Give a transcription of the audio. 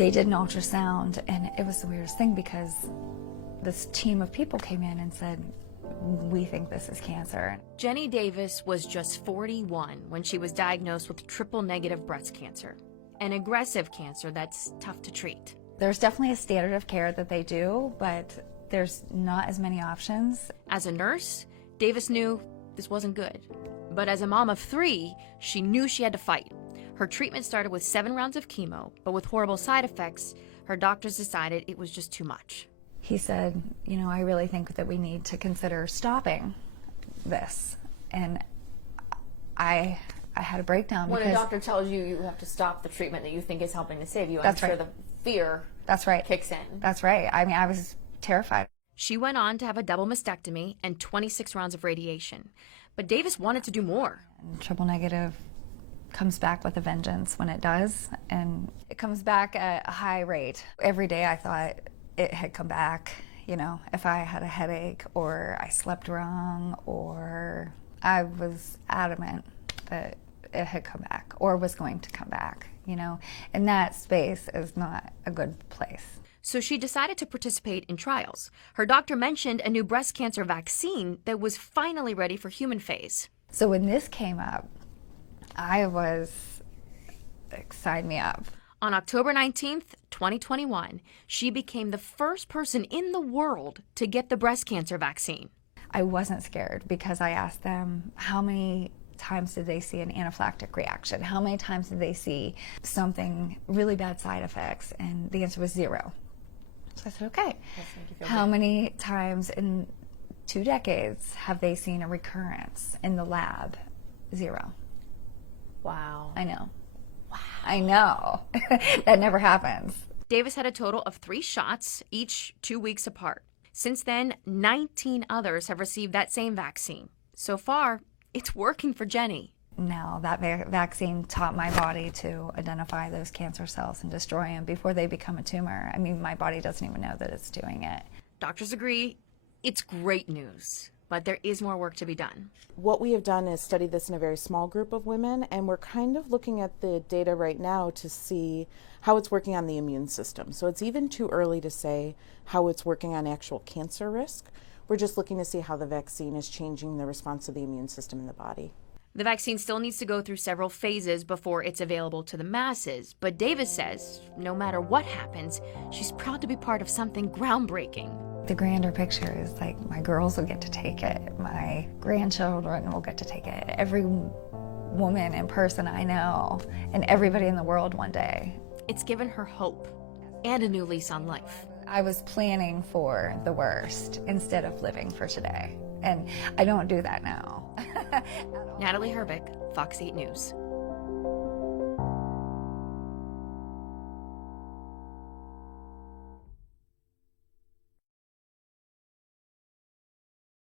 They did an ultrasound, and it was the weirdest thing because this team of people came in and said, we think this is cancer. Jenny Davis was just 41 when she was diagnosed with triple-negative breast cancer, an aggressive cancer that's tough to treat. There's definitely a standard of care that they do, but there's not as many options. As a nurse, Davis knew this wasn't good. But as a mom of 3, she knew she had to fight. Her treatment started with 7 rounds of chemo, but with horrible side effects, her doctors decided it was just too much. He said, you know, I really think that we need to consider stopping this. And I had a breakdown. When a doctor tells you you have to stop the treatment that you think is helping to save you, That's I'm sure right. the fear kicks in. That's right. I mean, I was terrified. She went on to have a double mastectomy and 26 rounds of radiation. But Davis wanted to do more. And triple negative comes back with a vengeance when it does, and it comes back at a high rate. Every day I thought it had come back, you know, if I had a headache or I slept wrong, or I was adamant that it had come back or was going to come back, you know, and that space is not a good place. So she decided to participate in trials. Her doctor mentioned a new breast cancer vaccine that was finally ready for human phase. So when this came up, sign me up. On October 19th, 2021, she became the first person in the world to get the breast cancer vaccine. I wasn't scared because I asked them how many times did they see an anaphylactic reaction? How many times did they see something, really bad side effects? And the answer was 0. So I said, okay. How many times in 2 decades have they seen a recurrence in the lab? 0. Wow. I know. Wow. I know. That never happens. Davis had a total of 3 shots, each 2 weeks apart. Since then, 19 others have received that same vaccine. So far, it's working for Jenny. Now, that vaccine taught my body to identify those cancer cells and destroy them before they become a tumor. I mean, my body doesn't even know that it's doing it. Doctors agree it's great news, but there is more work to be done. What we have done is study this in a very small group of women, and we're kind of looking at the data right now to see how it's working on the immune system. So it's even too early to say how it's working on actual cancer risk. We're just looking to see how the vaccine is changing the response of the immune system in the body. The vaccine still needs to go through several phases before it's available to the masses, but Davis says no matter what happens, she's proud to be part of something groundbreaking. The grander picture is like my girls will get to take it, my grandchildren will get to take it, every woman and person I know, and everybody in the world one day. It's given her hope and a new lease on life. I was planning for the worst instead of living for today, and I don't do that now. Natalie Herbeck, Fox 8 News.